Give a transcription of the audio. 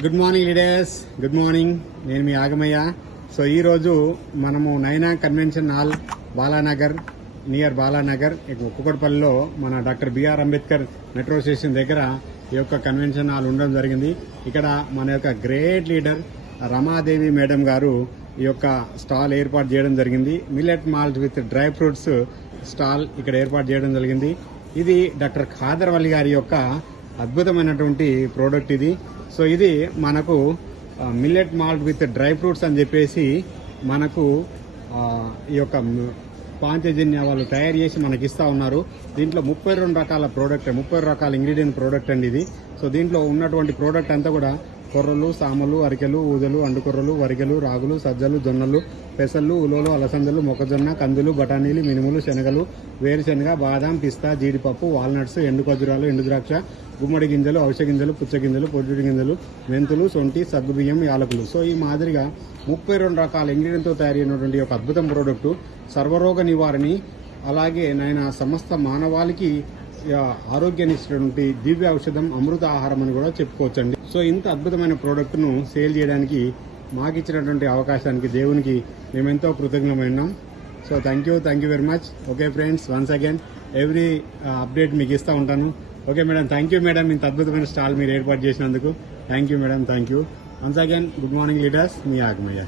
Good morning leaders, good morning. నేను మీ Agamayya. So ఈరోజు మనము Naina convention hall Balanagar, near Balanagar కుక్కడపల్లిలో మన doctor BR Ambedkar metro station దగ్గర ఈ యొక్క కన్వెన్షన్ హాల్ ఉండడం జరిగింది. ఇక్కడ మన యొక్క గ్రేట్ లీడర్ రమాదేవి మేడం గారు ఈ యొక్క స్టాల్ ఏర్పాటు చేయడం జరిగింది. Millet malt with dry fruits stall ఇక్కడ ఏర్పాటు చేయడం జరిగింది. ఇది డాక్టర్ ఖాదర్ వలి గారి యొక్క అద్భుతమైనటువంటి ప్రోడక్ట్ ఇది. సో ఇది మనకు millet malt with dry fruits అని చెప్పేసి మనకు ఈ యొక్క పాంచజన్య వాళ్ళు తయారు చేసి మనకి ఇస్తా ఉన్నారు. దీంట్లో 32 రకాల ప్రోడక్ట్, 30 రకాల ఇంగ్రీడియంట్ ప్రోడక్ట్ అండి ఇది. సో దీంట్లో ఉన్నటువంటి ప్రోడక్ట్ అంతా కూడా కొర్రలు, సామలు, అరికెలు, ఊదలు, అండుకొర్రలు, వరికెలు, రాగులు, సజ్జలు, జొన్నలు, పెసళ్ళు, ఉలోలు, అలసందలు, మొక్కజొన్న, కందులు, బఠానీలు, మినుములు, శనగలు, వేరుశనగ, బాదాం, పిస్తా, జీడిపప్పు, వాల్నట్స్, ఎండు ఖర్జూరాలు, ఎండు ద్రాక్ష, గుమ్మడి గింజలు, ఔషధ గింజలు, పుచ్చ గింజలు, పొద్దుటి గింజలు, మెంతులు, సొంటి, సగ్గుబియ్యం, యాలకులు. సో ఈ మాదిరిగా 32 రకాల ఇంగ్రీడియంట్తో తయారైనటువంటి ఒక అద్భుతం ప్రోడక్టు, సర్వరోగ నివారణి, అలాగే నాయన సమస్త మానవాళికి ఆరోగ్యాన్ని ఇచ్చినటువంటి దివ్య ఔషధం, అమృత ఆహారం అని కూడా చెప్పుకోవచ్చండి. సో ఇంత అద్భుతమైన ప్రోడక్ట్ను సేల్ చేయడానికి మాకు ఇచ్చినటువంటి అవకాశానికి దేవునికి మేమెంతో కృతజ్ఞమైనాం. So thank you very much. Okay friends, once again every update మీకు ఇస్తూ ఉంటాను. Okay madam, thank you madam, ఇంత అద్భుతమైన స్టాల్ మీరు ఏర్పాటు చేసినందుకు. Thank you madam, thank you once again. Good morning leaders, మీ ఆగమయ్య.